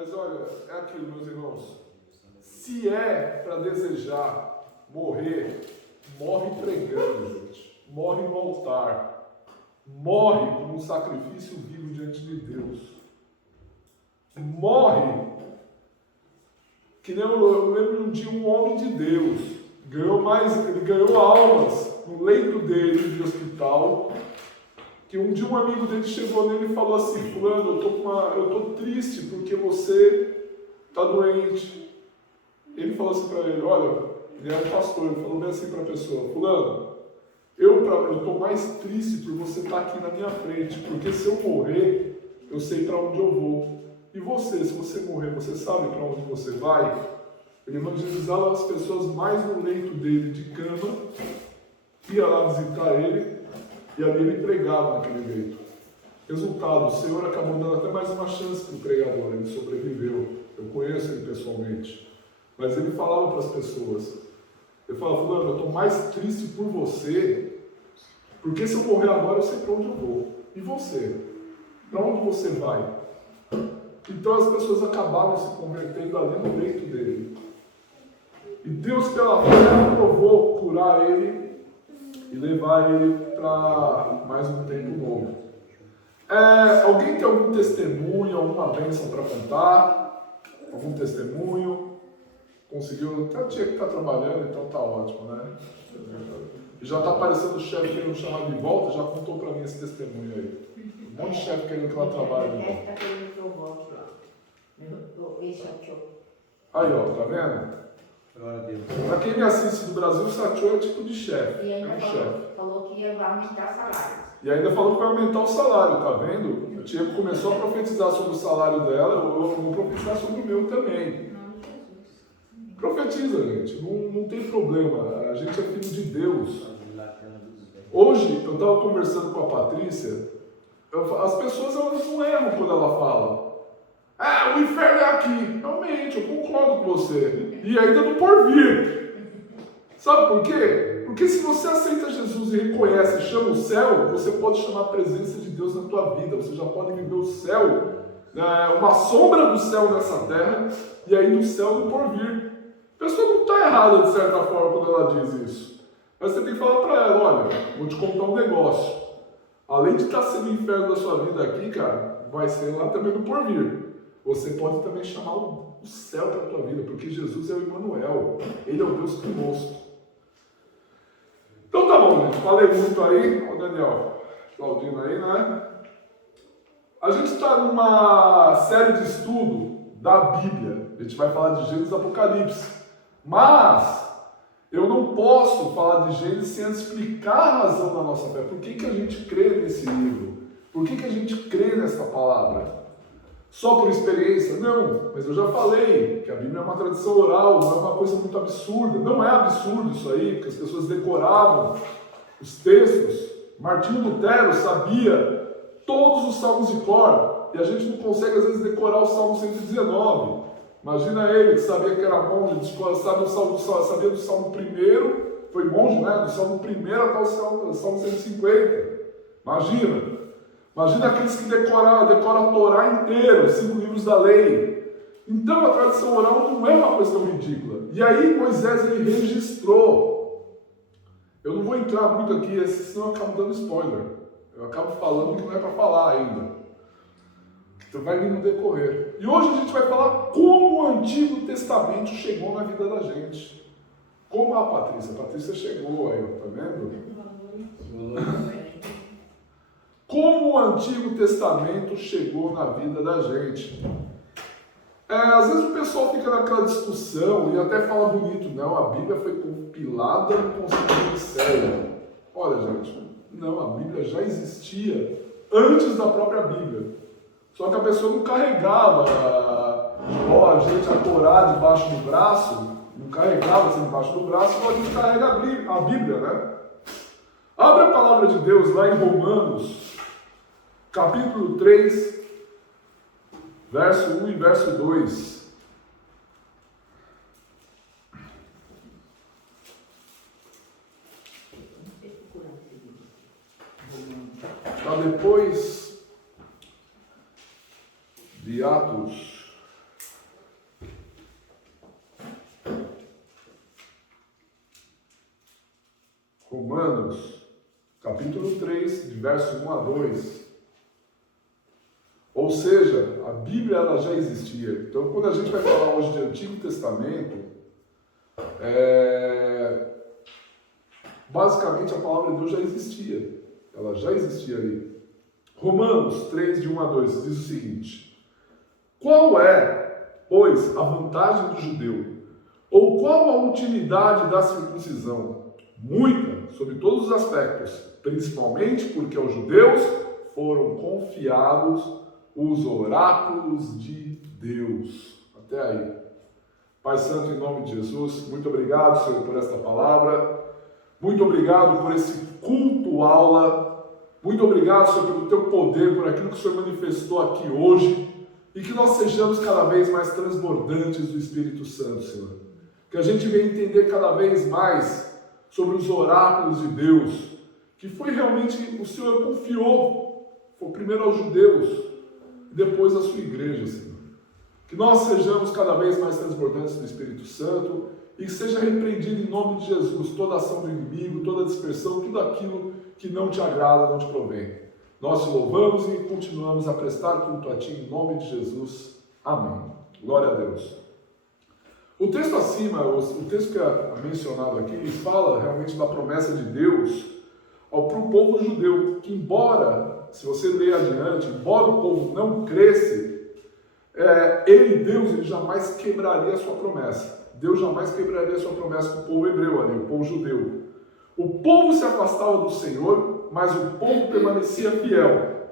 Mas olha, é aquilo, meus irmãos. Se é para desejar morrer, morre pregando, gente. Morre no altar. Morre como um sacrifício vivo diante de Deus. Morre. Que nem eu lembro um dia um homem de Deus. Ele ganhou almas no leito dele de hospital. Que um dia um amigo dele chegou nele e falou assim: Fulano, eu tô triste porque você está doente. Ele falou assim para ele: olha, ele era um pastor, ele falou bem assim para a pessoa: Fulano, eu estou mais triste por você estar aqui na minha frente, porque se eu morrer, eu sei para onde eu vou. E você, se você morrer, você sabe para onde você vai? Ele evangelizava as pessoas mais no leito dele de cama, ia lá visitar ele, e ali ele pregava naquele leito. Resultado, o Senhor acabou dando até mais uma chance para o pregador, ele sobreviveu. Eu conheço ele pessoalmente. Mas ele falava para as pessoas, ele falava: Fulano, eu estou mais triste por você, porque se eu morrer agora eu sei para onde eu vou. E você? Para onde você vai? Então as pessoas acabaram se convertendo ali no leito dele. E Deus, pela fé, aprovou curar ele e levar ele para mais um tempo novo. Alguém tem algum testemunho, alguma bênção para contar? Algum testemunho? Conseguiu? Até tinha que estar trabalhando, então tá ótimo, né? E já está aparecendo o chefe querendo chamar de volta, já contou para mim esse testemunho aí. Um monte de chefe querendo que ela trabalhe de volta. Está querendo que eu volte lá. Esse é o Aí, ó, tá vendo? Para quem me assiste do Brasil, o Satio é tipo de chefe. E ainda É um chefe. falou que ia aumentar salários. E ainda falou que vai aumentar o salário, tá vendo? A tia começou a profetizar sobre o salário dela, eu vou profetizar sobre o meu também. Profetiza, gente, não tem problema, a gente é filho de Deus. Hoje, eu estava conversando com a Patrícia, as pessoas elas não erram quando ela fala: o inferno é aqui. Realmente, eu concordo com você. E ainda no porvir. Sabe por quê? Porque se você aceita Jesus e reconhece e chama o céu, você pode chamar a presença de Deus na tua vida. Você já pode viver o céu, uma sombra do céu nessa terra, e aí do céu no porvir. A pessoa não está errada de certa forma quando ela diz isso. Mas você tem que falar para ela: olha, vou te contar um negócio. Além de estar sendo o inferno da sua vida aqui, cara, vai ser lá também no porvir. Você pode também chamar o céu para a tua vida, porque Jesus é o Emmanuel. Ele é o Deus conosco. Então tá bom, gente. Falei muito aí. Ó, Daniel, aplaudindo aí, né? A gente está numa série de estudo da Bíblia. A gente vai falar de Gênesis e Apocalipse. Mas eu não posso falar de Gênesis sem antes explicar a razão da nossa fé. Por que a gente crê nesse livro? Por que a gente crê nessa palavra? Só por experiência? Não, mas eu já falei que a Bíblia é uma tradição oral, não é uma coisa muito absurda. Não é absurdo isso aí, porque as pessoas decoravam os textos. Martinho Lutero sabia todos os salmos de cor, e a gente não consegue às vezes decorar o Salmo 119. Imagina ele que sabia que era monge, sabia do Salmo 1, foi monge, né? Do Salmo 1 até o Salmo 150. Imagina aqueles que decoram a Torá inteira, os 5 livros da lei. Então a tradição oral não é uma coisa tão ridícula. E aí Moisés ele registrou. Eu não vou entrar muito aqui, senão eu acabo dando spoiler. Eu acabo falando o que não é para falar ainda. Então vai vir no decorrer. E hoje a gente vai falar como o Antigo Testamento chegou na vida da gente. Como a Patrícia chegou aí, tá vendo? Como o Antigo Testamento chegou na vida da gente. Às vezes o pessoal fica naquela discussão e até fala bonito: não, a Bíblia foi compilada no Concílio de Nicéia. Olha, gente, não, a Bíblia já existia antes da própria Bíblia. Só que a pessoa não carregava, igual a gente, a Torá debaixo do braço, não carregava assim debaixo do braço, igual a gente carrega a Bíblia, né? Abre a palavra de Deus lá em Romanos, capítulo 3, verso 1 e verso 2. Está depois de Atos verso 1 a 2. Ou seja, a Bíblia ela já existia. Então, quando a gente vai falar hoje de Antigo Testamento, basicamente a palavra de Deus já existia. Ela já existia ali. Romanos 3, de 1 a 2, diz o seguinte: qual é, pois, a vantagem do judeu? Ou qual a utilidade da circuncisão? Muita, sob todos os aspectos, principalmente porque aos judeus foram confiados os oráculos de Deus. Até aí. Pai Santo, em nome de Jesus, muito obrigado, Senhor, por esta palavra. Muito obrigado por esse culto aula. Muito obrigado, Senhor, pelo teu poder, por aquilo que o Senhor manifestou aqui hoje. E que nós sejamos cada vez mais transbordantes do Espírito Santo, Senhor. Que a gente venha entender cada vez mais sobre os oráculos de Deus, que foi realmente o Senhor confiou, foi primeiro aos judeus, e depois à sua igreja, Senhor. Que nós sejamos cada vez mais transbordantes do Espírito Santo e que seja repreendido em nome de Jesus toda ação do inimigo, toda dispersão, tudo aquilo que não te agrada, não te provém. Nós te louvamos e continuamos a prestar culto a ti em nome de Jesus. Amém. Glória a Deus. O texto acima, o texto que é mencionado aqui, ele fala realmente da promessa de Deus para o povo judeu, que embora, se você ler adiante, embora o povo não cresce, Deus, ele jamais quebraria a sua promessa. Deus jamais quebraria a sua promessa com o povo hebreu ali, o povo judeu. O povo se afastava do Senhor, mas o povo permanecia fiel.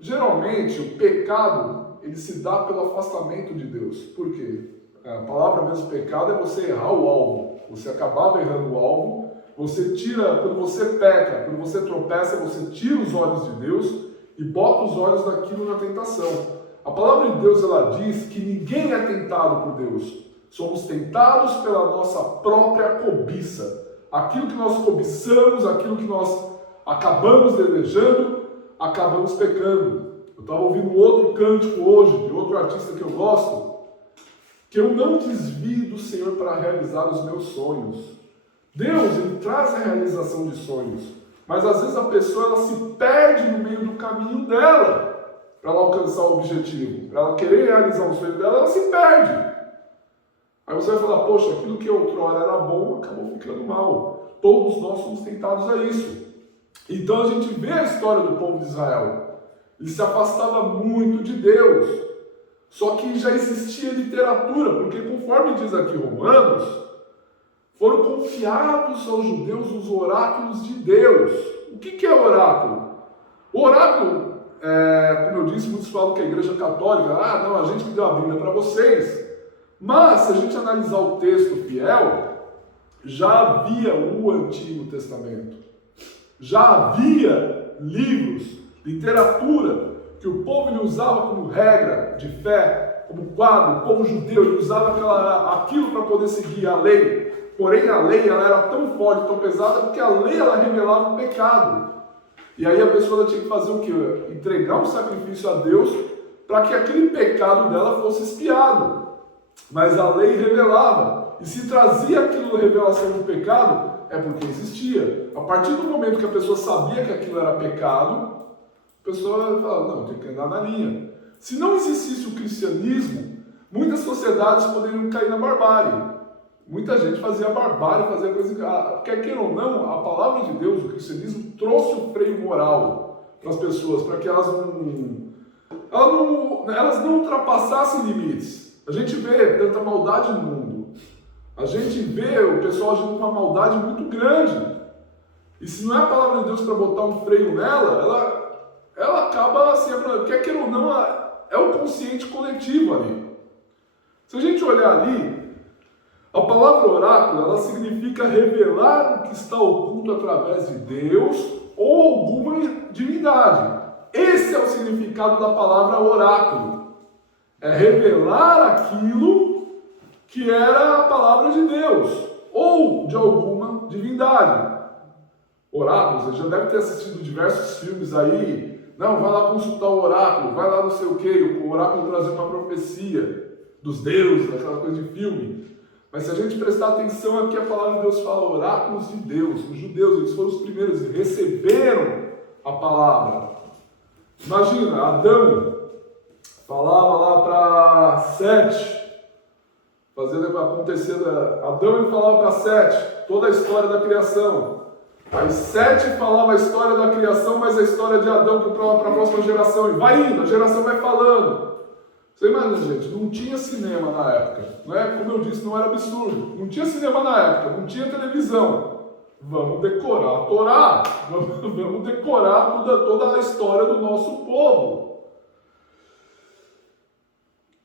Geralmente, o pecado, ele se dá pelo afastamento de Deus. Por quê? A palavra mesmo pecado é você errar o alvo. Você acabava errando o alvo, você tira, quando você peca, quando você tropeça, você tira os olhos de Deus e bota os olhos naquilo na tentação. A palavra de Deus, ela diz que ninguém é tentado por Deus. Somos tentados pela nossa própria cobiça. Aquilo que nós cobiçamos, aquilo que nós acabamos desejando, acabamos pecando. Eu estava ouvindo outro cântico hoje, de outro artista que eu gosto, que eu não desvio do Senhor para realizar os meus sonhos. Deus, ele traz a realização de sonhos, mas às vezes a pessoa ela se perde no meio do caminho dela para ela alcançar o objetivo, para ela querer realizar o sonho dela, ela se perde. Aí você vai falar, poxa, aquilo que outrora era bom acabou ficando mal. Todos nós somos tentados a isso. Então a gente vê a história do povo de Israel. Ele se afastava muito de Deus. Só que já existia literatura, porque conforme diz aqui Romanos, foram confiados aos judeus os oráculos de Deus. O que é oráculo? O oráculo, como eu disse, muitos falam que a igreja católica, não, a gente que deu a Bíblia para vocês. Mas, se a gente analisar o texto fiel, já havia o Antigo Testamento. Já havia livros, literatura, que o povo ele usava como regra de fé, como quadro. O povo judeu ele usava aquilo para poder seguir a lei. Porém, a lei ela era tão forte, tão pesada, porque a lei ela revelava o pecado. E aí a pessoa tinha que fazer o quê? Entregar um sacrifício a Deus para que aquele pecado dela fosse expiado. Mas a lei revelava. E se trazia aquilo revelação do pecado, é porque existia. A partir do momento que a pessoa sabia que aquilo era pecado, a pessoa falava, não, tem que andar na linha. Se não existisse o cristianismo, muitas sociedades poderiam cair na barbárie. Muita gente fazia barbárie, fazia coisa... Quer queira ou não, a palavra de Deus, o cristianismo, trouxe o freio moral para as pessoas, para que elas não ultrapassassem limites. A gente vê tanta maldade no mundo. A gente vê o pessoal agindo com uma maldade muito grande. E se não é a palavra de Deus para botar um freio nela, ela acaba assim, quer queira ou não, é o consciente coletivo ali. Se a gente olhar ali, a palavra oráculo, ela significa revelar o que está oculto através de Deus ou alguma divindade. Esse é o significado da palavra oráculo. É revelar aquilo que era a palavra de Deus ou de alguma divindade. Oráculos, você já deve ter assistido diversos filmes aí. Não, vai lá consultar o oráculo, vai lá não sei o que, o oráculo trazer uma profecia dos deuses, aquela coisa de filme. Mas se a gente prestar atenção aqui, a palavra de Deus fala oráculos de Deus. Os judeus, eles foram os primeiros e receberam a palavra. Imagina, Adão falava lá para Sete, fazendo acontecer. Adão ele falava para Sete toda a história da criação. Aí Sete falava a história da criação, mas a história de Adão para a próxima geração. E vai indo, a geração vai falando. Você imagina, gente, não tinha cinema na época, não é? Como eu disse, não era absurdo. Não tinha cinema na época, não tinha televisão. Vamos decorar a Torá, vamos decorar toda a história do nosso povo.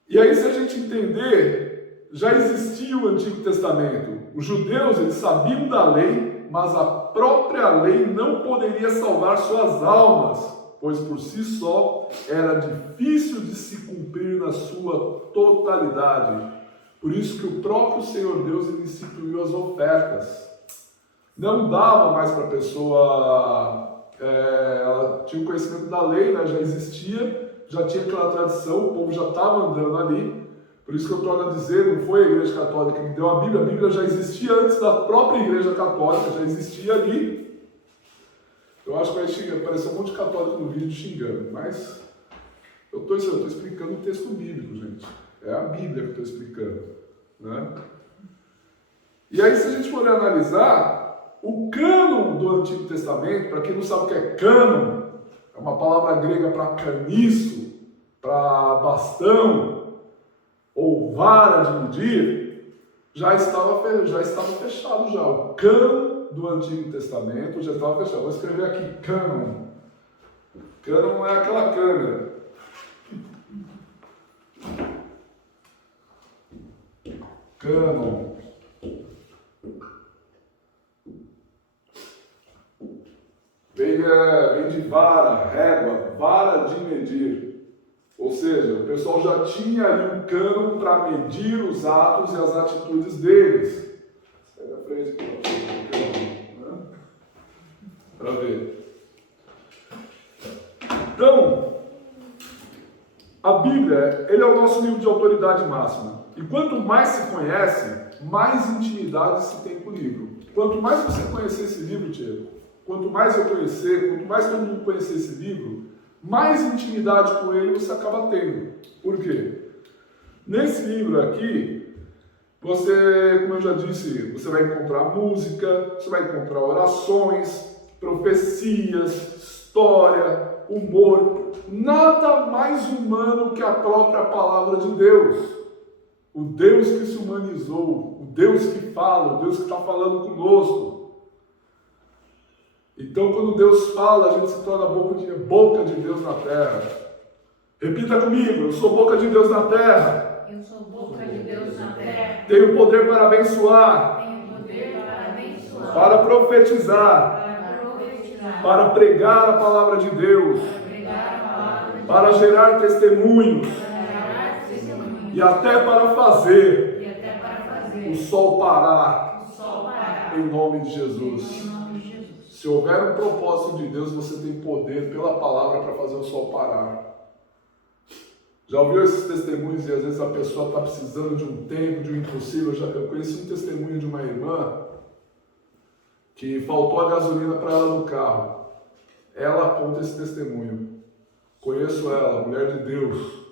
E aí, se a gente entender, já existia o Antigo Testamento. Os judeus, eles sabiam da lei, mas a própria lei não poderia salvar suas almas, pois por si só era difícil de se cumprir na sua totalidade. Por isso que o próprio Senhor Deus ele instituiu as ofertas. Não dava mais para a pessoa, ela tinha o conhecimento da lei, né, já existia, já tinha aquela tradição, o povo já estava andando ali. Por isso que eu torno a dizer, não foi a Igreja Católica que deu a Bíblia já existia antes da própria Igreja Católica, já existia ali. Eu acho que vai aparecer um monte de católico no vídeo xingando, mas eu estou explicando o texto bíblico, gente. É a Bíblia que eu estou explicando, né? E aí, se a gente for analisar, o cânon do Antigo Testamento, para quem não sabe o que é cânon, é uma palavra grega para caniço, para bastão, ou vara de medir, já estava fechado já. O cânon do Antigo Testamento já estava fechado. Vou escrever aqui, cânon. Cânon é aquela câmera. Cânon. Vem de vara, régua, vara de medir. Ou seja, o pessoal já tinha ali um cânon para medir os atos e as atitudes deles. Sai da frente para ver. Então, a Bíblia, ele é o nosso livro de autoridade máxima. E quanto mais se conhece, mais intimidade se tem com o livro. Quanto mais você conhecer esse livro, Diego, quanto mais eu conhecer, quanto mais todo mundo conhecer esse livro, mais intimidade com ele você acaba tendo. Por quê? Nesse livro aqui, você, como eu já disse, você vai encontrar música, você vai encontrar orações, profecias, história, humor. Nada mais humano que a própria palavra de Deus. O Deus que se humanizou, o Deus que fala, o Deus que está falando conosco. Então, quando Deus fala, a gente se torna boca de Deus na terra. Repita comigo, eu sou boca de Deus na terra. Eu sou boca de Deus na terra. Tenho poder para abençoar. Tenho poder para abençoar. Para profetizar. Para pregar a palavra de Deus. Para gerar testemunhos. E até para fazer o sol parar. Em nome de Jesus. Se houver um propósito de Deus, você tem poder pela palavra para fazer o sol parar. Já ouviu esses testemunhos e às vezes a pessoa está precisando de um tempo, de um impossível? Eu conheci um testemunho de uma irmã que faltou a gasolina para ela no carro. Ela conta esse testemunho. Conheço ela, mulher de Deus.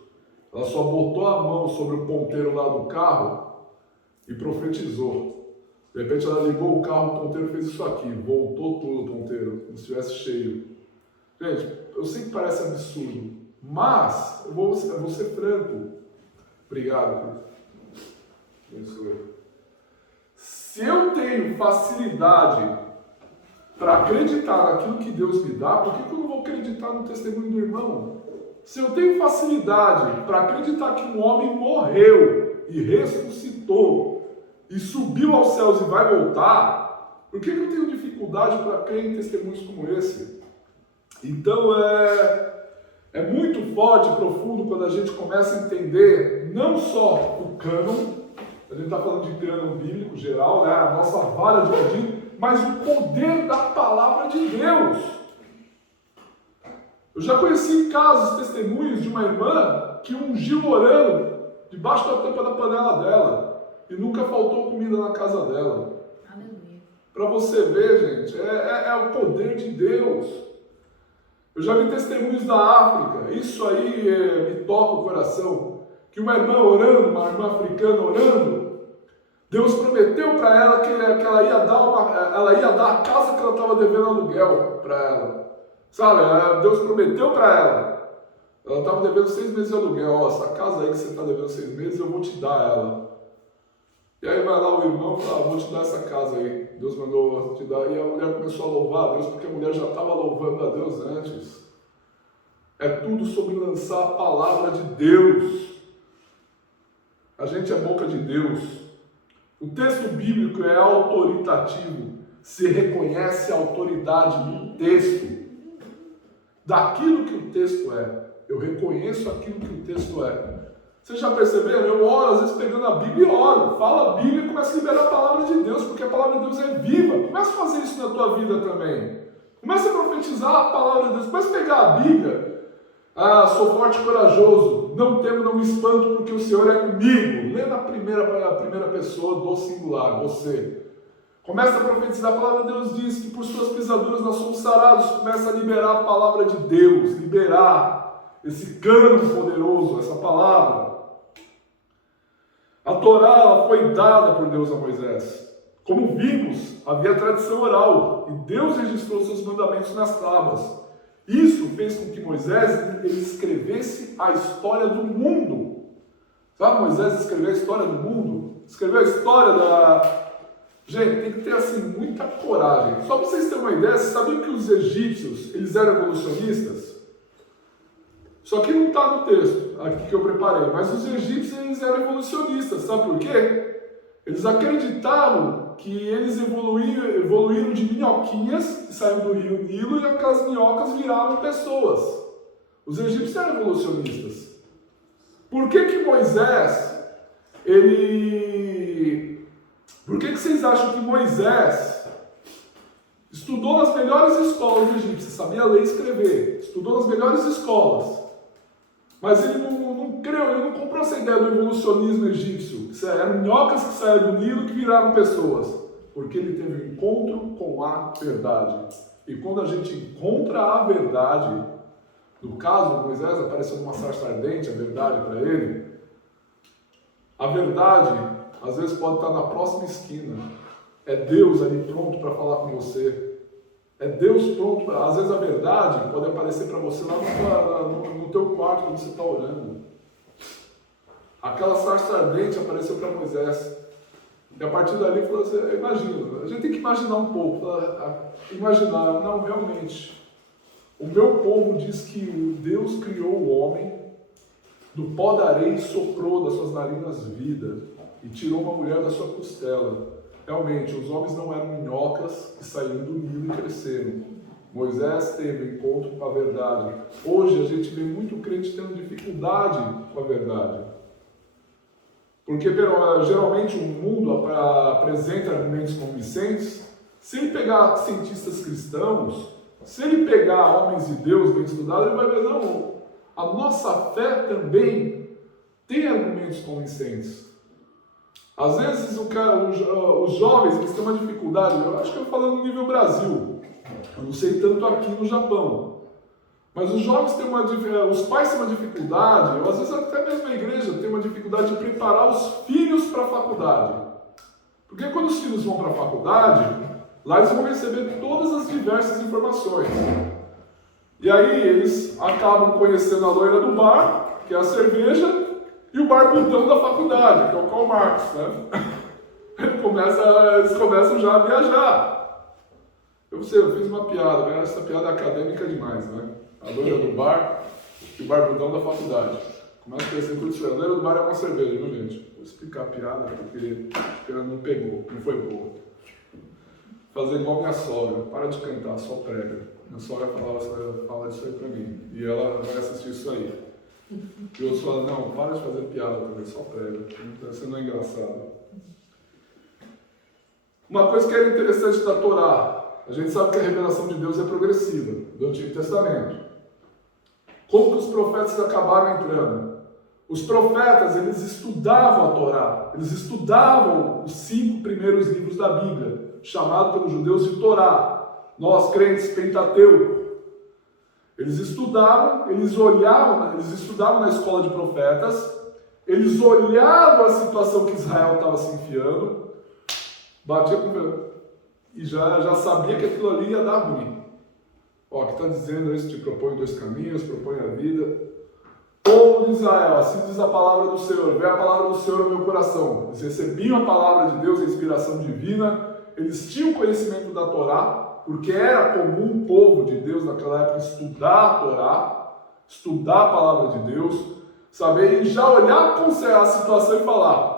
Ela só botou a mão sobre o ponteiro lá do carro e profetizou. De repente ela ligou o carro, o ponteiro fez isso aqui, voltou tudo o ponteiro, como se estivesse cheio. Gente, eu sei que parece absurdo, mas eu vou ser franco. Obrigado, Cristo. Se eu tenho facilidade para acreditar naquilo que Deus me dá, por que eu não vou acreditar no testemunho do irmão? Se eu tenho facilidade para acreditar que um homem morreu e ressuscitou, e subiu aos céus e vai voltar, por que eu tenho dificuldade para crer em testemunhos como esse? Então é muito forte e profundo quando a gente começa a entender não só o cânon, a gente está falando de cânon bíblico geral, né, a nossa vara de medir, mas o poder da palavra de Deus. Eu já conheci casos, testemunhos de uma irmã que ungiu orando debaixo da tampa da panela dela. e nunca faltou comida na casa dela. Aleluia. Para você ver, gente, é o poder de Deus. Eu já vi testemunhos da África, isso aí me toca o coração, que uma irmã orando, uma irmã africana orando, Deus prometeu para ela que ela ia dar a casa que ela estava devendo aluguel para ela. Sabe, Deus prometeu para ela estava devendo 6 meses de aluguel, ó, essa casa aí que você está devendo 6 meses, eu vou te dar ela. E aí vai lá o irmão e fala, vou te dar essa casa aí. Deus mandou te dar. E a mulher começou a louvar a Deus, porque a mulher já estava louvando a Deus antes. É tudo sobre lançar a palavra de Deus. A gente é boca de Deus. O texto bíblico é autoritativo. Se reconhece a autoridade do texto. Daquilo que o texto é. Eu reconheço aquilo que o texto é. Vocês já perceberam? Eu oro, às vezes pegando a Bíblia e oro. Falo a Bíblia e começo a liberar a palavra de Deus, porque a palavra de Deus é viva. Começa a fazer isso na tua vida também. Começa a profetizar a palavra de Deus. Começa a pegar a Bíblia. Ah, sou forte e corajoso. Não temo, não me espanto, porque o Senhor é comigo. Lê na primeira pessoa do singular, você. Começa a profetizar a palavra de Deus, diz que por suas pisaduras nós somos sarados. Começa a liberar a palavra de Deus, liberar esse cano poderoso, essa palavra. A Torá ela foi dada por Deus a Moisés. Como vimos, havia tradição oral, e Deus registrou seus mandamentos nas tábuas. Isso fez com que Moisés ele escrevesse a história do mundo. Sabe, Moisés escreveu a história do mundo? Escreveu a história da... Gente, tem que ter assim muita coragem. Só para vocês terem uma ideia, vocês sabiam que os egípcios eles eram evolucionistas? Só que não está no texto aqui que eu preparei, mas os egípcios eles eram evolucionistas, sabe por quê? Eles acreditavam que eles evoluíram de minhoquinhas que saíram do rio Nilo e aquelas minhocas viraram pessoas. Os egípcios eram evolucionistas. Por que Moisés, Por que vocês acham que Moisés estudou nas melhores escolas egípcias, sabia ler e escrever, estudou nas melhores escolas, mas ele não creu, ele não comprou essa ideia do evolucionismo egípcio, que eram minhocas que saíram do Nilo que viraram pessoas, porque ele teve um encontro com a verdade. E quando a gente encontra a verdade, no caso de Moisés, apareceu numa sarça ardente a verdade para ele, a verdade às vezes pode estar na próxima esquina, é Deus ali pronto para falar com você. É Deus pronto, às vezes a verdade pode aparecer para você lá no teu quarto quando você está orando. Aquela sarça ardente apareceu para Moisés. E a partir dali falou assim, imagina, a gente tem que imaginar um pouco, imaginar, não, realmente, o meu povo diz que Deus criou o homem, do pó da areia e soprou das suas narinas vida, e tirou uma mulher da sua costela. Realmente, os homens não eram minhocas que saíram do Nilo e cresceram. Moisés teve um encontro com a verdade. Hoje a gente vê muito crente tendo dificuldade com a verdade. Porque geralmente o mundo apresenta argumentos convincentes. Se ele pegar cientistas cristãos, se ele pegar homens de Deus bem estudados, ele vai ver, não, a nossa fé também tem argumentos convincentes. Às vezes os jovens eles têm uma dificuldade, eu acho que eu falo no nível Brasil, eu não sei tanto aqui no Japão, mas os jovens têm os pais têm uma dificuldade, ou às vezes até mesmo a igreja tem uma dificuldade de preparar os filhos para a faculdade. Porque quando os filhos vão para a faculdade, lá eles vão receber todas as diversas informações. E aí eles acabam conhecendo a loira do bar, que é a cerveja, e o barbudão da faculdade, que é o Karl Marx, né? Eles começam já a viajar. Eu fiz uma piada, mas essa piada é acadêmica demais, né? A loira do bar e o barbudão da faculdade. Começa a crescer tudo isso. A loira do bar é uma cerveja, viu, gente? Vou explicar a piada, porque ela não pegou, não foi boa. Fazer igual minha sogra, para de cantar, só prega. Minha sogra fala disso aí pra mim, e ela vai assistir isso aí. E eu falo, não, para de fazer piada também, só prega, você não é engraçado. Uma coisa que era interessante da Torá, a gente sabe que a revelação de Deus é progressiva, do Antigo Testamento. Como que os profetas acabaram entrando? Os profetas, eles estudavam a Torá, eles estudavam os 5 primeiros livros da Bíblia, chamado pelos judeus de Torá. Nós, crentes, Pentateuco. Eles estudavam, eles olhavam, eles estudavam na escola de profetas, eles olhavam a situação que Israel estava se enfiando, batia com e já sabia que aquilo ali ia dar ruim. Ó, que está dizendo isso, te propõe 2 caminhos, propõe a vida. Povo de Israel, assim diz a palavra do Senhor, vem a palavra do Senhor no meu coração. Eles recebiam a palavra de Deus, a inspiração divina, eles tinham conhecimento da Torá, porque era comum o povo de Deus naquela época estudar a Torá, estudar a palavra de Deus, saber e já olhar com a situação e falar,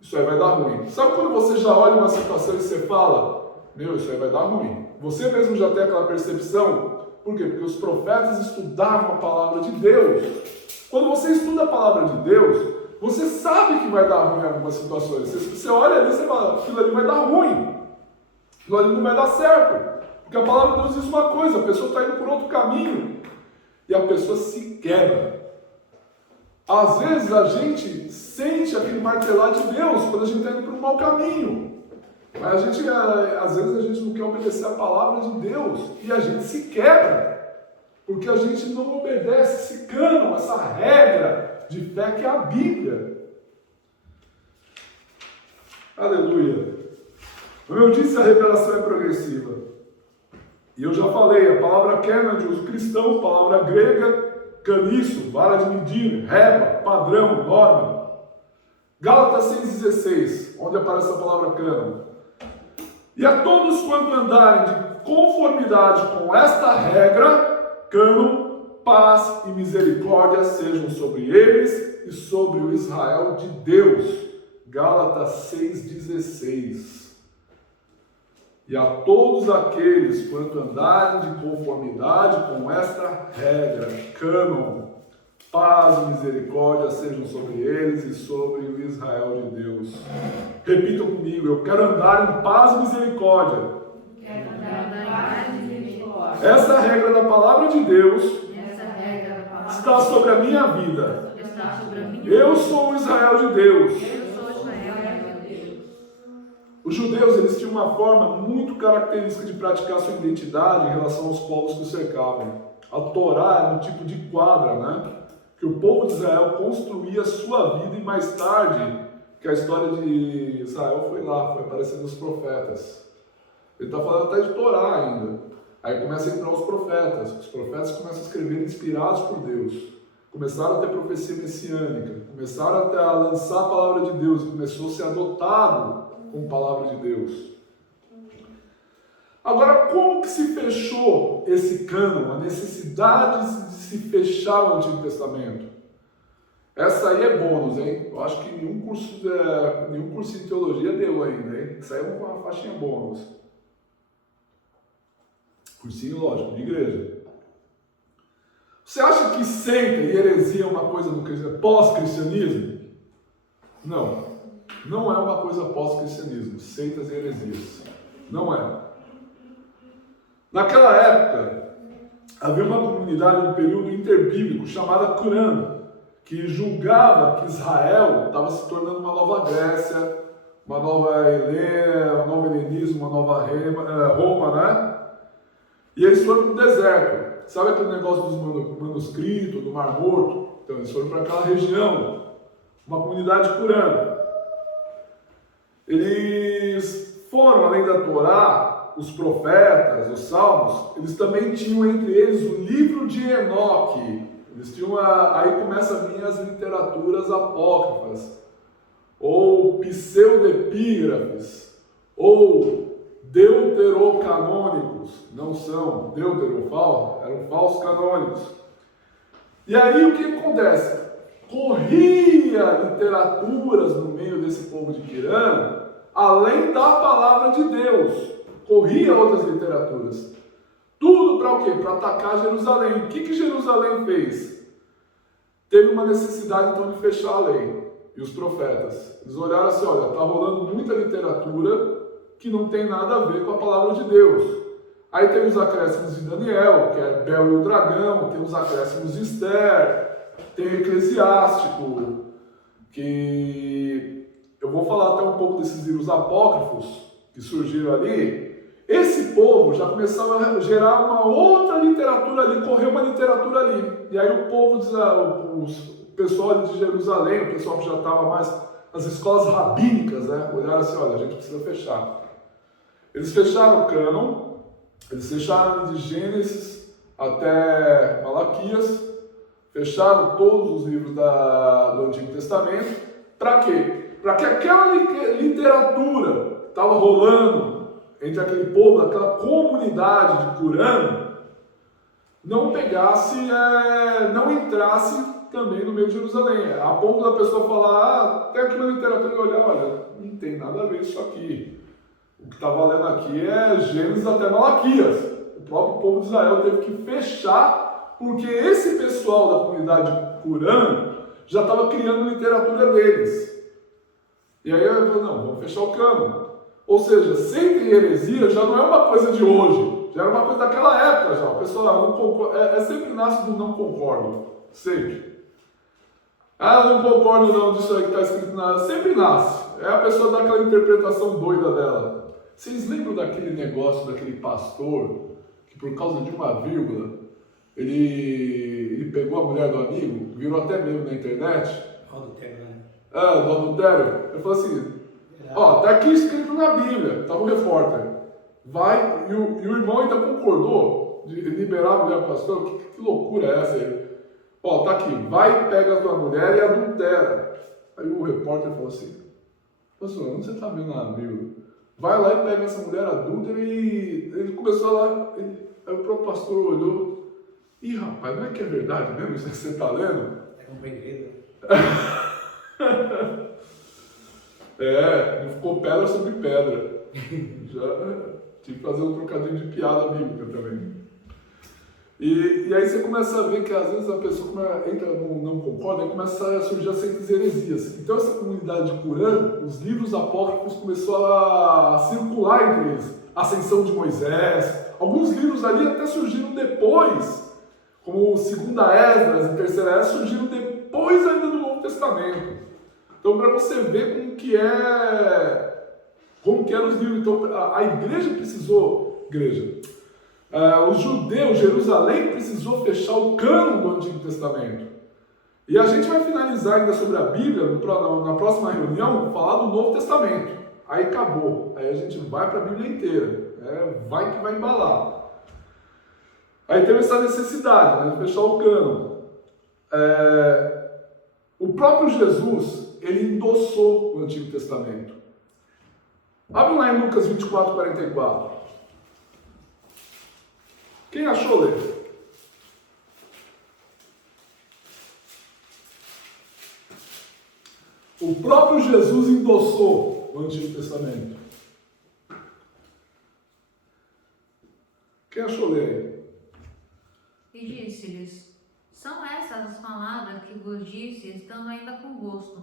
isso aí vai dar ruim. Sabe quando você já olha uma situação e você fala, meu, isso aí vai dar ruim. Você mesmo já tem aquela percepção. Por quê? Porque os profetas estudavam a palavra de Deus. Quando você estuda a palavra de Deus, você sabe que vai dar ruim em algumas situações. Você olha ali e você fala, aquilo ali vai dar ruim. Aquilo ali não vai dar certo. Porque a palavra de Deus diz uma coisa, a pessoa está indo por outro caminho. E a pessoa se quebra. Às vezes a gente sente aquele martelar de Deus quando a gente está indo por um mau caminho. Mas às vezes a gente não quer obedecer a palavra de Deus e a gente se quebra, porque a gente não obedece esse cânon, essa regra de fé que é a Bíblia. Aleluia! Como eu disse, a revelação é progressiva. E eu já falei, a palavra kena de uso cristão, palavra grega, caniço, vara de medir, régua, padrão, norma. Gálatas 6,16, onde aparece a palavra cânon. E a todos quanto andarem de conformidade com esta regra, cânon, paz e misericórdia sejam sobre eles e sobre o Israel de Deus. Gálatas 6,16. E a todos aqueles quanto andarem de conformidade com esta regra, cânon, paz e misericórdia sejam sobre eles e sobre o Israel de Deus. Repitam comigo, eu quero andar em paz e misericórdia. Quero andar em paz e misericórdia. Essa regra da palavra de Deus Está sobre a minha vida. Está sobre a minha Eu sou o Israel de Deus. Eu sou Israel de Deus. Os judeus, eles tinham uma forma muito característica de praticar sua identidade em relação aos povos que o cercavam. A Torá era um tipo de quadra, né? Que o povo de Israel construía sua vida e mais tarde, que a história de Israel foi lá, foi aparecendo os profetas. Ele está falando até de Torá ainda. Aí começa a entrar os profetas começam a escrever inspirados por Deus. Começaram a ter profecia messiânica, começaram a lançar a palavra de Deus, começou a ser adotado com a palavra de Deus. Agora, como que se fechou esse cânon, a necessidade de se fechar o Antigo Testamento? Essa aí é bônus, hein? Eu acho que nenhum curso de teologia deu ainda, hein? Isso aí é uma faixinha bônus. Cursinho, lógico, de igreja. Você acha que seita e heresia é uma coisa do pós-cristianismo? Não. Não é uma coisa pós-cristianismo, seitas e heresias. Não é. Naquela época, havia uma comunidade no período interbíblico chamada Qumran, que julgava que Israel estava se tornando uma nova Grécia, uma nova Helena, um novo helenismo, uma nova Roma, né? E eles foram para o deserto. Sabe aquele negócio dos manuscritos, do Mar Morto? Então eles foram para aquela região, uma comunidade Qumran. Eles foram, além da Torá, os profetas, os salmos, eles também tinham entre eles o livro de Enoque. Eles tinham aí começam a vir as literaturas apócrifas, ou pseudepígrafes, ou deuterocanônicos. Não são eram falsos canônicos. E aí o que acontece? Corria literaturas no meio desse povo de Qumran, além da palavra de Deus. Corria outras literaturas. Tudo para o quê? Para atacar Jerusalém. O que Jerusalém fez? Teve uma necessidade então de fechar a lei. E os profetas. Eles olharam assim, olha, está rolando muita literatura que não tem nada a ver com a palavra de Deus. Aí tem os acréscimos de Daniel, que é Bel e o Dragão, tem os acréscimos de Esther, Tem Eclesiástico, que eu vou falar até um pouco desses livros apócrifos que surgiram ali. Esse povo já começava a gerar uma outra literatura ali, correr uma literatura ali. E aí o povo, o pessoal de Jerusalém, o pessoal que já estava mais nas escolas rabínicas, né, olharam assim, olha, a gente precisa fechar. Eles fecharam o cânon, eles fecharam de Gênesis até Malaquias, fecharam todos os livros do Antigo Testamento. Para quê? Para que aquela literatura que estava rolando entre aquele povo, aquela comunidade de Curã, não pegasse, não entrasse também no meio de Jerusalém. A ponto da pessoa falar, tem aqui uma literatura e olhar, olha, não tem nada a ver isso aqui. O que está valendo aqui é Gênesis até Malaquias. O próprio povo de Israel teve que fechar, porque esse pessoal da comunidade Curã já estava criando literatura deles. E aí eu falei, não, vamos fechar o cânon. Ou seja, sempre heresia já não é uma coisa de hoje, já era uma coisa daquela época já. O pessoal não concorda, sempre nasce do não concordo, sempre. Ah, não concordo não disso aí que está escrito nada, sempre nasce. É a pessoa dar aquela interpretação doida dela. Vocês lembram daquele negócio daquele pastor que por causa de uma vírgula ele pegou a mulher do amigo, virou até mesmo na internet? Adultério, né? Do adultério. Ele falou assim, ó, tá aqui escrito na Bíblia, tava um repórter. Vai, e o irmão ainda concordou de liberar a mulher do pastor. Que loucura é essa aí? Ó, tá aqui, vai, pega a tua mulher e adultera. Aí o repórter falou assim, pastor, onde você tá vendo na Bíblia? Vai lá e pega essa mulher adúltera e ele começou lá, aí o próprio pastor olhou, ih rapaz, não é que é verdade mesmo isso que você tá lendo? É um segredo. Não ficou pedra sobre pedra. Já tive que fazer um trocadilho de piada bíblica também. E aí você começa a ver que às vezes a pessoa entra no não concorda e começa a surgir certas heresias. Então essa comunidade de Curã, os livros apócrifos começaram a circular entre eles. Ascensão de Moisés, alguns livros ali até surgiram depois, como 2ª Esdras e 3ª Esdras, surgiram depois ainda do Novo Testamento. Então para você ver como que eram os livros. Então a igreja precisou, os judeus, Jerusalém precisou fechar o cânon do Antigo Testamento. E a gente vai finalizar ainda sobre a Bíblia, na próxima reunião, falar do Novo Testamento. Aí acabou, aí a gente vai para a Bíblia inteira, vai que vai embalar. Aí teve essa necessidade, né, de fechar o cânon. O próprio Jesus, ele endossou o Antigo Testamento. Abre lá em Lucas 24, 44. Quem achou, lê? O próprio Jesus endossou o Antigo Testamento. Quem achou, lê aí? E disse-lhes, são essas as palavras que vos disse, estando ainda convosco.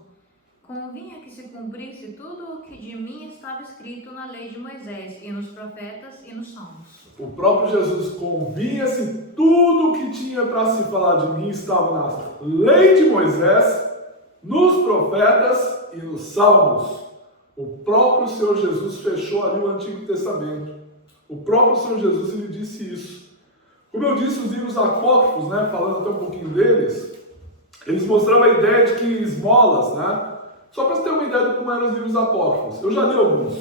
Convinha que se cumprisse tudo o que de mim estava escrito na lei de Moisés, e nos profetas, e nos salmos. O próprio Jesus convinha-se tudo o que tinha para se falar de mim estava na lei de Moisés, nos profetas e nos salmos. O próprio Senhor Jesus fechou ali o Antigo Testamento. O próprio Senhor Jesus, ele disse isso. Como eu disse, os livros apócrifos, né, falando até um pouquinho deles, eles mostravam a ideia de que esmolas, né, só para você ter uma ideia de como eram os livros apócrifos, eu já li alguns.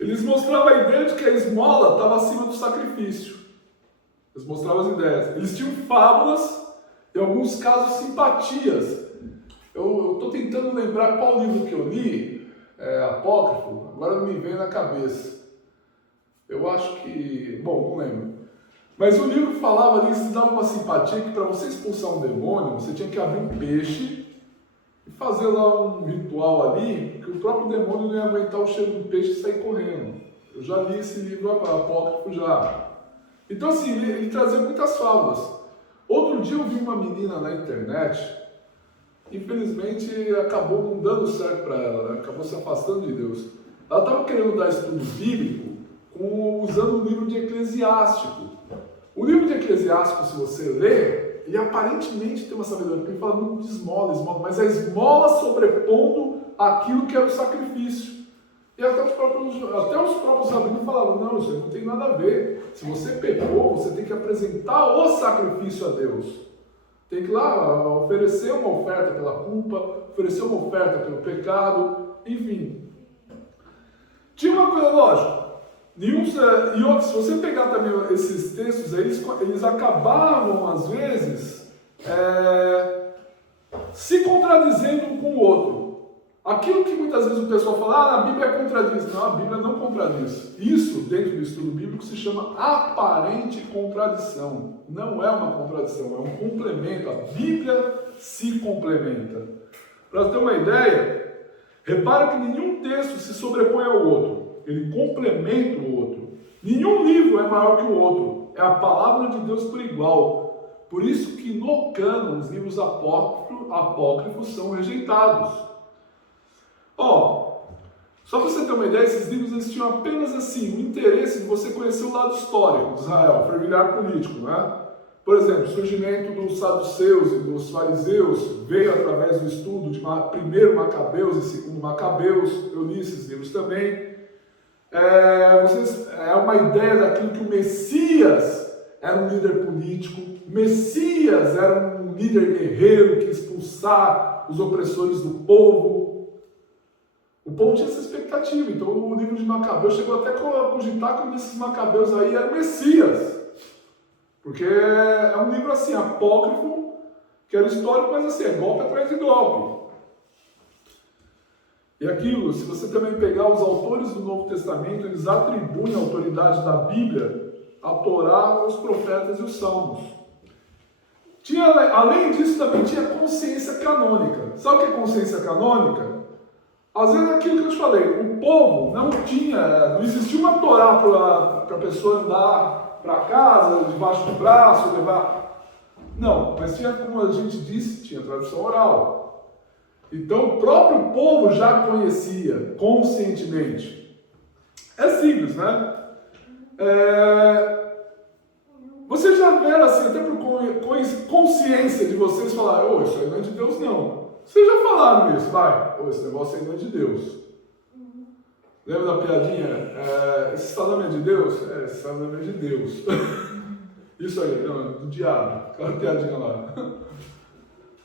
Eles mostravam a ideia de que a esmola estava acima do sacrifício. Eles mostravam as ideias. Eles tinham fábulas, em alguns casos simpatias. Eu estou tentando lembrar qual livro que eu li, apócrifo, agora não me vem na cabeça. Eu acho que... bom, não lembro. Mas o livro falava ali, se dava uma simpatia que para você expulsar um demônio, você tinha que abrir um peixe e fazer lá um ritual ali, que o próprio demônio não ia aguentar o cheiro do peixe e sair correndo. Eu já li esse livro apócrifo já. Então assim, ele trazia muitas fábulas. Outro dia eu vi uma menina na internet, infelizmente acabou não dando certo para ela, né? Acabou se afastando de Deus. Ela estava querendo dar estudo bíblico usando o livro de Eclesiástico. O livro de Eclesiástico, se você ler, ele aparentemente tem uma sabedoria, porque ele fala muito de esmola, mas a esmola sobrepondo aquilo que era o sacrifício. E até os próprios rabinos falavam, não, isso aí não tem nada a ver. Se você pecou, você tem que apresentar o sacrifício a Deus. Tem que ir lá oferecer uma oferta pela culpa, oferecer uma oferta pelo pecado, enfim. Tinha uma coisa lógica. E outros, se você pegar também esses textos, eles acabavam, às vezes, se contradizendo um com o outro. Aquilo que muitas vezes o pessoal fala, a Bíblia contradiz. Não, a Bíblia não contradiz. Isso, dentro do estudo bíblico, se chama aparente contradição. Não é uma contradição, é um complemento. A Bíblia se complementa. Para ter uma ideia, repara que nenhum texto se sobrepõe ao outro. Ele complementa o outro. Nenhum livro é maior que o outro. É a palavra de Deus por igual. Por isso que no cânon, os livros apócrifos são rejeitados. Só para você ter uma ideia, esses livros eles tinham apenas assim, o interesse de você conhecer o lado histórico de Israel, o fervilhar político, né? Por exemplo, o surgimento dos saduceus e dos fariseus veio através do estudo de primeiro Macabeus e segundo Macabeus. Eu li esses livros também. É uma ideia daquilo que o Messias era um líder político, o Messias era um líder guerreiro que ia expulsar os opressores do povo. O povo tinha essa expectativa, então o livro de Macabeus chegou até a cogitar que um desses Macabeus aí era o Messias. Porque é um livro assim, apócrifo, que era histórico, mas assim, é golpe atrás de golpe. E aquilo, se você também pegar os autores do Novo Testamento, eles atribuem a autoridade da Bíblia a Torá, os profetas e os Salmos. Além disso, também tinha consciência canônica. Sabe o que é consciência canônica? Às vezes é aquilo que eu te falei, o povo não existia uma Torá para a pessoa andar para casa, debaixo do braço, levar. Não, mas tinha, como a gente disse, tinha tradição oral. Então o próprio povo já conhecia conscientemente. É simples, né? Você já vê assim, até por consciência de vocês falarem, isso aí não é de Deus não. Vocês já falaram isso, vai? Esse negócio aí não é de Deus. Lembra da piadinha? Esse salame é de Deus? Esse salame é de Deus. Isso aí, não, é do diabo. Aquela piadinha lá.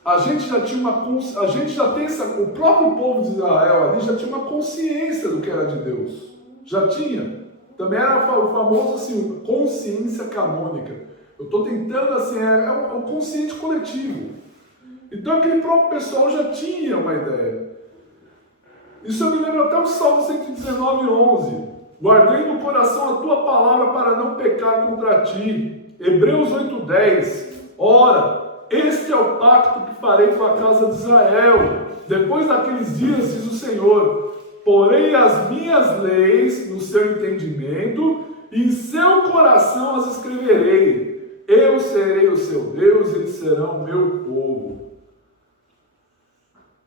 A gente já tinha o próprio povo de Israel ali já tinha uma consciência do que era de Deus. Já tinha. Também era o famoso assim, consciência canônica. Eu estou tentando assim, é um consciente coletivo. Então aquele próprio pessoal já tinha uma ideia. Isso eu me lembro até o Salmo 119, 11. Guardei no coração a tua palavra para não pecar contra ti. Hebreus 8:10. Ora, este é o pacto que farei com a casa de Israel. Depois daqueles dias, diz o Senhor, porei as minhas leis no seu entendimento e em seu coração as escreverei. Eu serei o seu Deus e eles serão o meu povo.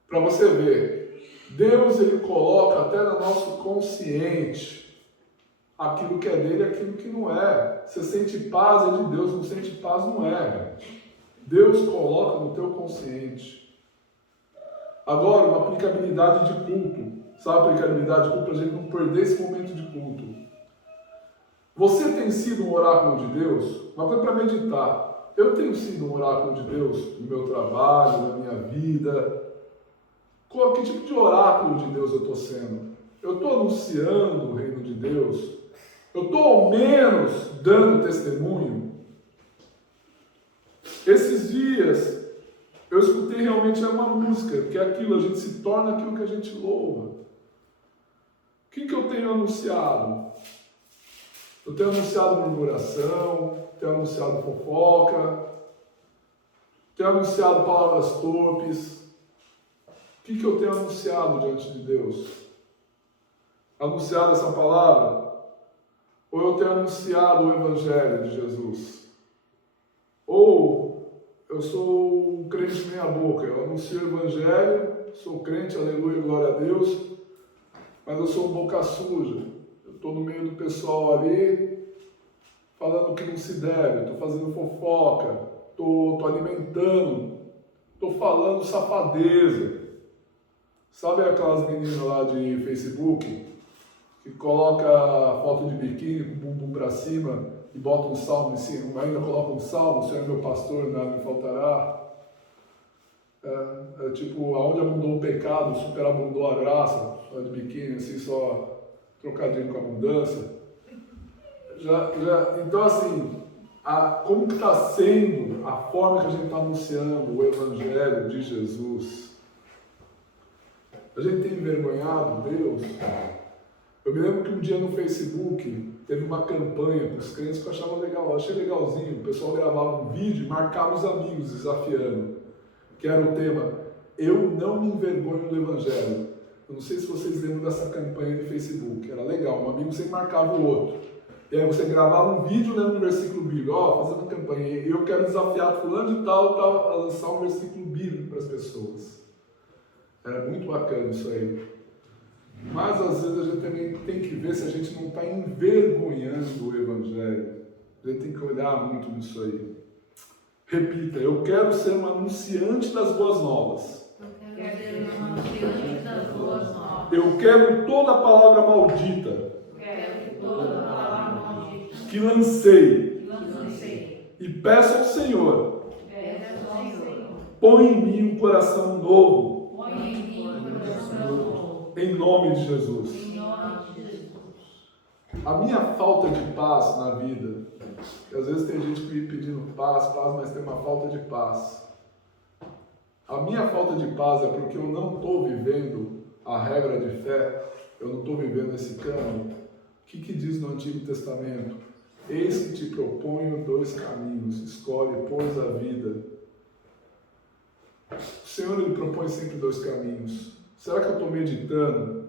Para você ver, Deus ele coloca até no nosso consciente aquilo que é dele e aquilo que não é. Você sente paz é de Deus, não sente paz não é. Deus coloca no teu consciente. Agora, uma aplicabilidade de culto. Sabe a aplicabilidade de culto? Para a gente não perder esse momento de culto. Você tem sido um oráculo de Deus? Uma coisa para meditar. Eu tenho sido um oráculo de Deus no meu trabalho, na minha vida. Que tipo de oráculo de Deus eu estou sendo? Eu estou anunciando o reino de Deus? Eu estou ao menos dando testemunho? Esses dias eu escutei realmente uma música, que é aquilo, a gente se torna aquilo que a gente louva. O que eu tenho anunciado? Eu tenho anunciado murmuração, tenho anunciado fofoca, tenho anunciado palavras torpes. O que eu tenho anunciado diante de Deus? Anunciado essa palavra? Ou eu tenho anunciado o Evangelho de Jesus? Ou eu sou um crente meia boca, eu anuncio o Evangelho, sou crente, aleluia, glória a Deus, mas eu sou um boca suja. Eu estou no meio do pessoal ali, falando o que não se deve, estou fazendo fofoca, tô alimentando, tô falando safadeza. Sabe aquelas meninas lá de Facebook que coloca foto de biquíni com o bumbum pra cima e bota um salmo em cima, ainda coloca um salmo, o Senhor é meu pastor, nada me faltará. Tipo, aonde abundou o pecado, superabundou a graça, só de biquíni, assim, só trocadilho com abundância. Então, assim, como que está sendo a forma que a gente está anunciando o Evangelho de Jesus? A gente tem envergonhado Deus? Eu me lembro que um dia no Facebook teve uma campanha para os crentes que eu achava legal, eu achei legalzinho. O pessoal gravava um vídeo e marcava os amigos desafiando, que era o tema Eu não me envergonho do Evangelho. Eu não sei se vocês lembram dessa campanha de Facebook, era legal, um amigo sempre marcava o outro. E aí você gravava um vídeo lendo um versículo bíblico, fazendo campanha, e eu quero desafiar fulano de tal a lançar um versículo bíblico para as pessoas. Era muito bacana isso aí. Mas às vezes a gente também tem que ver se a gente não está envergonhando o Evangelho. A gente tem que olhar muito nisso aí. Repita, eu quero ser um anunciante das boas novas. Eu quero ser um anunciante das boas novas. Eu quero toda palavra maldita Quero toda palavra maldita que lancei que lancei. e peço ao Senhor, Peço ao Senhor, põe em mim um coração novo, põe em mim um coração novo. em nome de Jesus. Em nome de Jesus. A minha falta de paz na vida, que às vezes tem gente me pedindo paz, mas tem uma falta de paz. A minha falta de paz é porque eu não estou vivendo a regra de fé, eu não estou vivendo esse cano. O que diz no Antigo Testamento? Eis que te proponho 2 caminhos, escolhe, pois, a vida. O Senhor, Ele propõe sempre 2 caminhos. Será que eu estou meditando?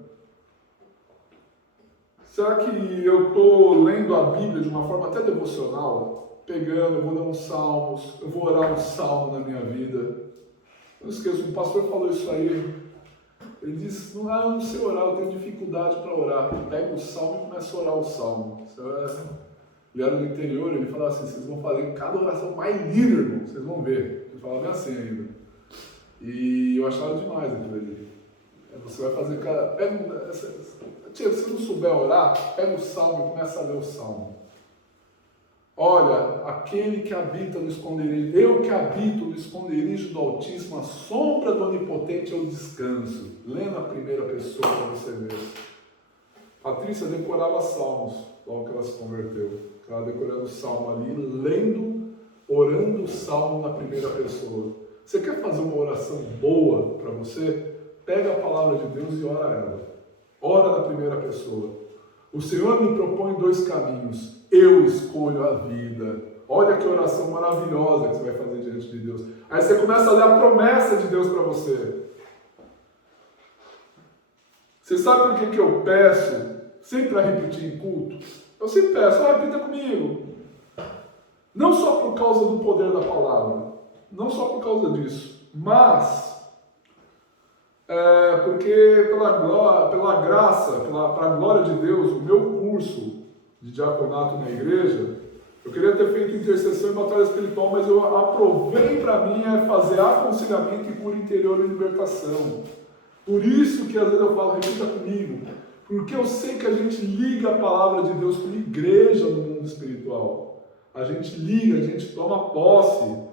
Será que eu estou lendo a Bíblia de uma forma até devocional? Pegando, eu vou ler uns salmos, eu vou orar um salmo na minha vida. Não esqueça, um pastor falou isso aí. Ele disse, eu não sei orar, eu tenho dificuldade para orar. Pega o salmo e começa a orar o salmo. Ele era do interior, ele falava assim, vocês vão fazer cada oração mais linda, irmão, vocês vão ver. Ele falava assim ainda. E eu achava demais aquilo ali. Você vai fazer cada... Se você não souber orar, pega o salmo e começa a ler o salmo. Olha, aquele que habita no esconderijo, eu que habito no esconderijo do Altíssimo, a sombra do Onipotente eu descanso. Lendo a primeira pessoa para você ver. Patrícia decorava salmos, logo que ela se converteu. Ela decorando o salmo ali, lendo, orando o salmo na primeira pessoa. Você quer fazer uma oração boa para você? Pega a palavra de Deus e ora ela. Ora na primeira pessoa. O Senhor me propõe 2 caminhos. Eu escolho a vida. Olha que oração maravilhosa que você vai fazer diante de Deus. Aí você começa a ler a promessa de Deus para você. Você sabe por que eu peço sempre para repetir em culto? Eu sempre peço, repita comigo. Não só por causa do poder da palavra. Não só por causa disso. Mas... porque pela graça, para a glória de Deus, o meu curso de diaconato na igreja, eu queria ter feito intercessão e batalha espiritual, mas eu aprovei para mim fazer aconselhamento e cura interior e libertação. Por isso que às vezes eu falo, repita comigo, porque eu sei que a gente liga a palavra de Deus com igreja no mundo espiritual. A gente liga, a gente toma posse.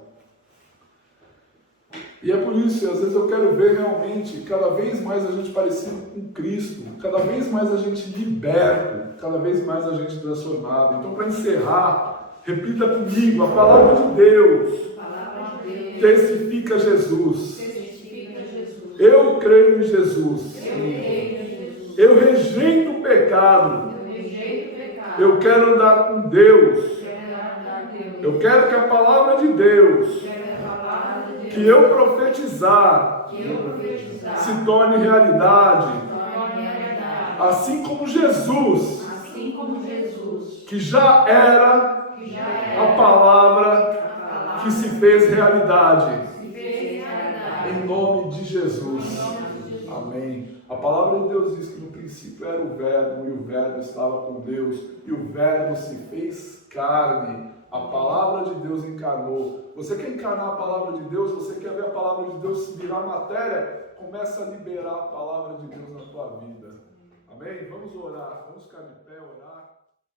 E é por isso, às vezes eu quero ver realmente cada vez mais a gente parecido com Cristo, cada vez mais a gente liberto, cada vez mais a gente transformado. Então, para encerrar, repita comigo, a palavra de Deus testifica Jesus. Eu creio em Jesus. Eu rejeito o pecado. Eu quero andar com Deus. Eu quero que a palavra de Deus que eu profetizar se torne realidade, assim como Jesus, que já era a palavra que se fez realidade, em nome de Jesus, amém. A palavra de Deus diz que no princípio era o Verbo, e o Verbo estava com Deus, e o Verbo se fez carne A palavra de Deus encarnou. Você quer encarnar a palavra de Deus? Você quer ver a palavra de Deus se virar matéria? Começa a liberar a palavra de Deus na tua vida. Amém? Vamos orar. Vamos ficar de pé, orar.